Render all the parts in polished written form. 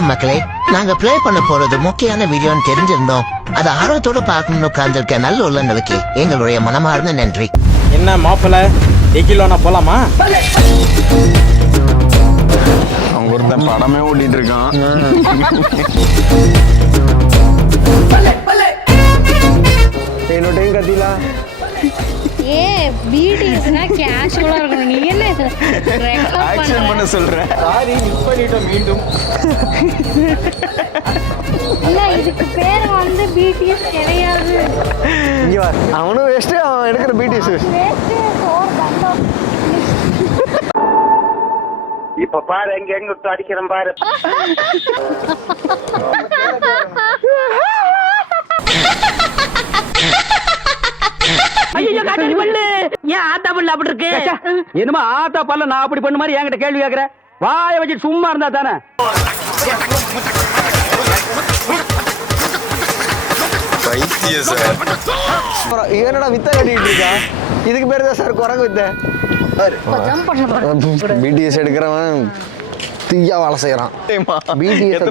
மக்களே, நாங்க ப்ளே பண்ண போறது முக்கியமான வீடியோன்னு தெரிஞ்சிருந்தோம். அதை ஆர்வத்தோட பார்க்கணும்னு உட்கார்ந்துருக்க நல்ல உள்ளங்களுக்கு எங்களுடைய மனமார்ந்த நன்றி. என்ன மாப்பிள்ள எக்கிலோனா போலாமா? அவங்க ஒருத்தன் படமே ஓட்டிட்டு இருக்கான். என்னோட்டையும் கத்திலா பிடிஎஸ்னா கேஷுவலா இருக்கணும். நீ என்ன ஆக்சன் பண்ண சொல்ற? சாரி மிஸ் பண்ணிட்டோம் மீண்டும். இல்ல இதுக்கு பேர் வந்து பிடிஎஸ் கிடையாது. இங்க வா, அவனும் வேஸ்ட், அவன் எடுக்கிற பிடிஎஸ் இப்ப பாரு எங்க எங்க விட்டு அடிக்கிறேன் பாரு. என்னமா ஆத்தா பல்ல நான் அப்படி பண்ண மாதிரி என்கிட்ட கேள்வி கேக்குற? வாய வச்சு சும்மா இருந்தா தானே. என்னடா வித்த கட்டிட்டு இருக்கா? இதுக்கு பேரு தான் சார் குரங்கு வித்த. பிடிஎஸ் எடுக்கிறவன் தீயா வேலை செய்யறான். பிடிஎஸ்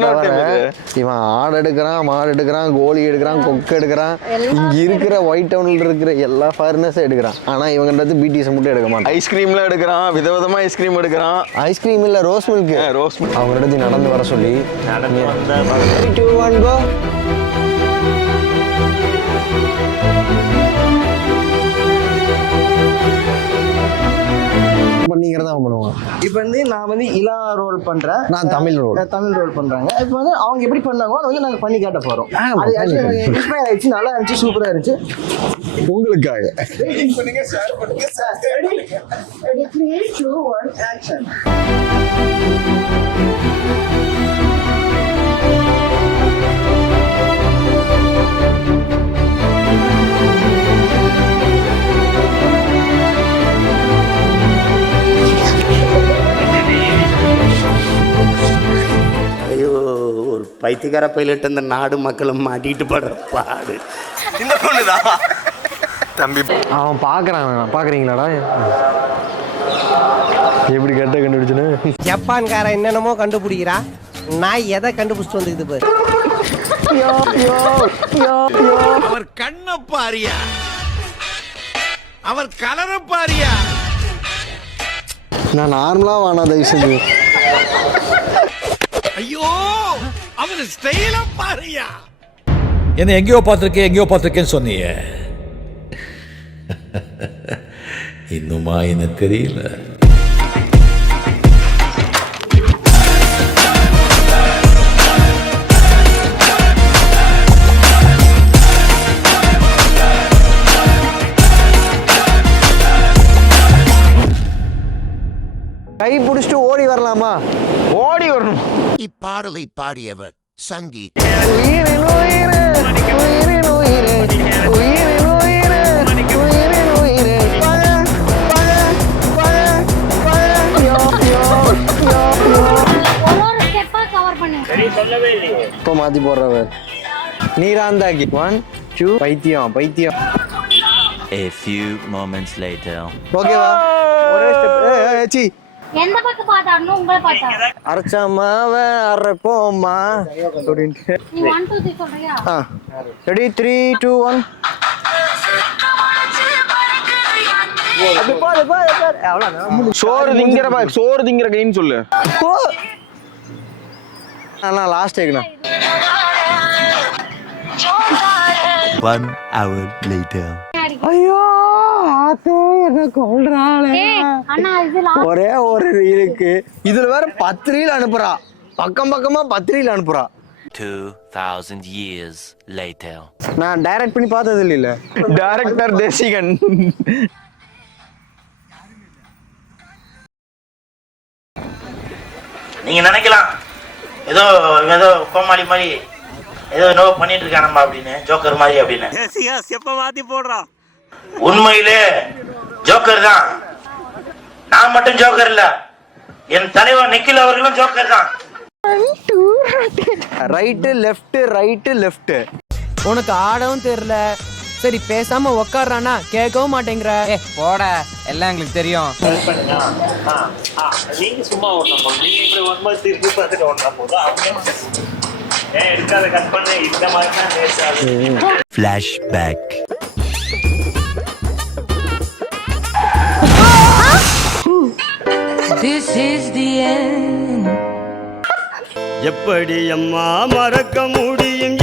இவன் ஆடு எடுக்கிறான், மாடு எடுக்கிறான், கோழி எடுக்கிறான், கொக்கு எடுக்கிறான். இங்க இருக்கிற ஒயிட் டவுன்ல இருக்கிற எல்லா ஃபாரினர்ஸும் எடுக்கிறான். ஆனா இவங்க பிடிஎஸ் மட்டும் எடுக்க மாட்டான். ஐஸ்கிரீம்ல எடுக்கிறான், விதவிதமா ஐஸ்கிரீம் எடுக்கிறான். ஐஸ்கிரீம் இல்ல, ரோஸ் மில்க். ரோஸ் மில்க் அவங்க எடுத்து நடந்து வர சொல்லி பண்ணிக்கிறதா பண்ணுவாங்க. இப்போ வந்து நான் வந்து இலா ரோல் பண்றேன், நான் தமிழ் ரோல் பண்றாங்க. இப்போ வந்து அவங்க எப்படி பண்ணாங்களோ அதை வந்து நாங்க பண்ணி காட்ட போறோம். அது இன்ஸ்பயர் ஆயிடுச்சு, நல்லா இருந்துச்சு, சூப்பரா இருந்துச்சு. உங்களுக்காக வெயிட்டிங் பண்ணுங்க, ஷேர் பண்ணுங்க. Ready 3 2 1 action. பைத்தியக்கார பைலட் அந்த நாடு மக்களும் மாட்டிட்டு படுற பாடு இந்த பொண்ணுதான் தம்பி. அவன் பாக்குறான், பாக்குறீங்களாடா எப்படி கட்ட கண்டுபிடிச்சுன்னு? ஜப்பான்கார என்னென்னமோ கண்டுபிடிக்கிறா, நான் எதை கண்டுபிடிச்சிட்டு வந்துக்குது பாரு. அவர் கண்ண பாரியா, அவர் கலர பாரியா. நான் நார்மலா வானா தயவு செஞ்சு. ஐயோ அவர் ஸ்டைல பாரியா. என்ன எங்கேயோ பார்த்திருக்கேன்னு சொன்னீங்க. இன்னுமா என்ன தெரியல? கை பிடிச்சிட்டு ஓடி வரலாமா? ஓடி வரணும். இப்பாடலை பாடியவர் சங்கீத். உயிரின் உயிரே, உயிரின் உயிரே, உயிரின் உயிரே, உயிரின் உயிரே. பழ பழ பழ பழ யோ யோ யோ யோ. ஒரு ஸ்டெப்பா கவர் பண்ணு. சரி சொல்லவே இல்லையே. இப்போ மாத்தி போடுறவர் நீராந்தாக்கி 1 2 பைத்தியம் பைத்தியம். A few moments later. ஓகேவா? ஒரே ஸ்டெப். சி எந்த பக்கம் பார்த்தாலும் உங்களை பார்த்தா அரைச்சாமாவ அரைப்போம்மா அப்படின்ட்டு. நீ 1 2 3 சொல்றியா? ரெடி 3 2 1. சோறு திங்கிற கைன்னு சொல்லு. நான் லாஸ்ட் கேக்குறேன். 1 hour later. ஐயோ ஆத்தே என்ன கொல்றாளே. அண்ணா இது ஒரே ஒரு ரீலுக்கு இதுல வேற 10 ரீல் அனுப்புறா. பக்கம் பக்கமா 10 ரீல் அனுப்புறா. 2000 years later. நான் டைரக்ட் பண்ணி பார்த்தது இல்ல. டைரக்டர் தேசிகன். நீங்க நினைக்கலாம் ஏதோ ஏதோ கோமாளி மாதிரி ஏதோ நோ பண்ணிட்டு இருக்கானம்மா அப்படின்னு, ஜோக்கர் மாதிரி அப்படின்னு. எப்ப மாத்தி போடுறான்? உண்மையிலே ஜோக்கர் தான். நான் மட்டும் ஜோக்கர் இல்ல, என் தலைவர் நிக்கில் அவர்களும் ஜோக்கர் தான். Right left right left. உனக்கு ஆடவும் தெரியல, சரி பேசாம உக்காடுறானா கேட்கவும் மாட்டேங்கிற. போட, எல்லாம் எங்களுக்கு தெரியும். நீங்க சும்மா ஓடணும், நீங்க இப்படி ஒன்பது திருப்பி பார்த்துட்டு ஓடனா போதும். அவங்க எடுக்காத கட் பண்ண இந்த மாதிரி தான் பேசாது. Flashback. This is the end. எப்படி அம்மா மறக்க முடியும்